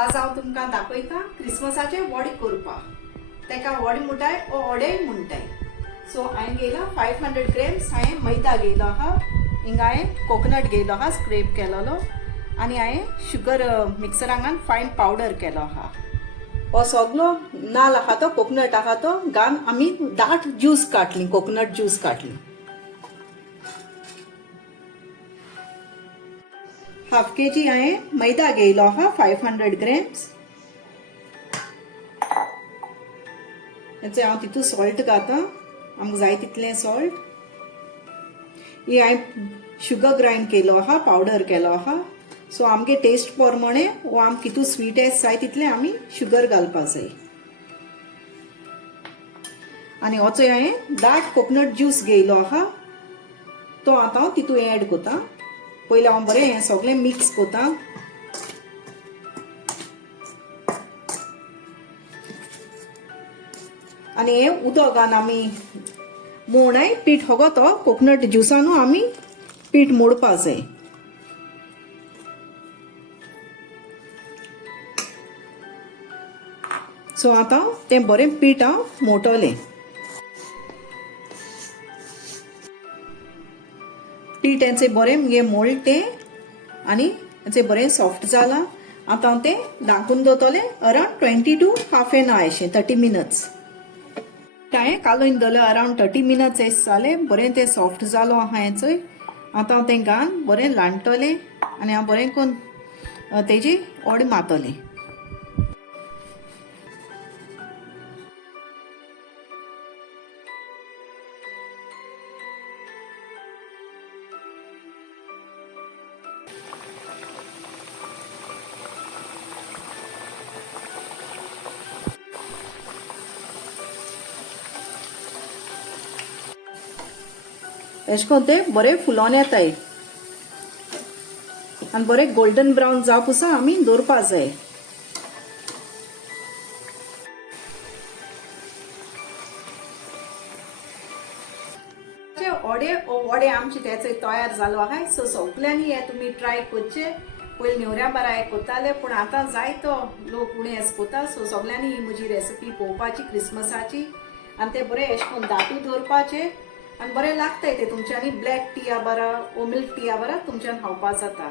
आज हांव तुमकां दाखयता क्रिसमसाचे वडे करपाक. तेका वडे म्हणटाय ओ वडे म्हणटाय. सो हांवें घेयला 500 ग्रॅम्स हांवें मैदा घेयलो आहा. हिंगा हांवें कोकोनट घेयलो आहा स्क्रेप केलेलो आनी हांवें शुगर मिक्सरांत फायन पावडर केलो आहा. हो सगळो नाल्ल आहा तो कोकोनट आहा तो घालून आमी दाट ज्यूस काडली, कोकोनट ज्यूस काडली. हाफ केजी हांवें मैदा घेयलो आहा 500 ग्रॅम्स. हांव तितून सॉल्ट घालता, आमकां जाय तितलें सॉल्ट. ही हांवें शुगर ग्रायंड केलो आहा, पावडर केलो आहा. सो आमगे टेस्ट प्रमाणे वो आमकां कितू स्वीटेस्ट जाय तितलें आमी शुगर घालपाक जाय. आनी होचो हांवें दाट कोकोनट ज्यूस घेयलो आहा तो आतां हांव तितून एड कोता. पयलीं हांव बरें हें सगळें मिक्स कोता. आनी हें उदक घालून आमी मोडाय पीठ हो तो कोकोनट ज्युसानू आमी पीठ मोडपा जाय. सो आतां तें बरें पीठ हांव मोडटलें. पीठ हेंचें बरें मुगे मोडलें आनी हेंचें बरें सॉफ्ट जालां. आतां हांव तें धांकून दवरतलें around 20 to half an hour अशें 30 मिनट्स. हांवें कालोवन दवरलें अरावंड 30 मिनट्स एश जालें. बरें तें सॉफ्ट जालो आहा हेंचोय. आतां हांव तें घालून बरें लाणटलें आनी हांव बरें करून तेजी वडे मारतलें. अशें करून ते बरें फुलोन येताय आनी बरें गोल्डन ब्रावन जावं पुसा आमी दवरपा जाय. वडे आमचे त्याचे तयार जालो आहाय. सो सगळ्यांनी हे तुमी ट्राय करचे. पयलीं न्हवऱ्या बारा हे कोताले पूण आतां जायतो लोक उणें हें कोता. सो सगळ्यांनी ही म्हजी रेसिपी पळोवपाची क्रिसमसाची आनी ते बरें अशें करून दाटू दवरपाचे आनी बरें लागताय ते तुमच्यांनी ब्लॅक टिया बरा ओ मिल्क टिया बरा तुमच्यान खावपा जाता.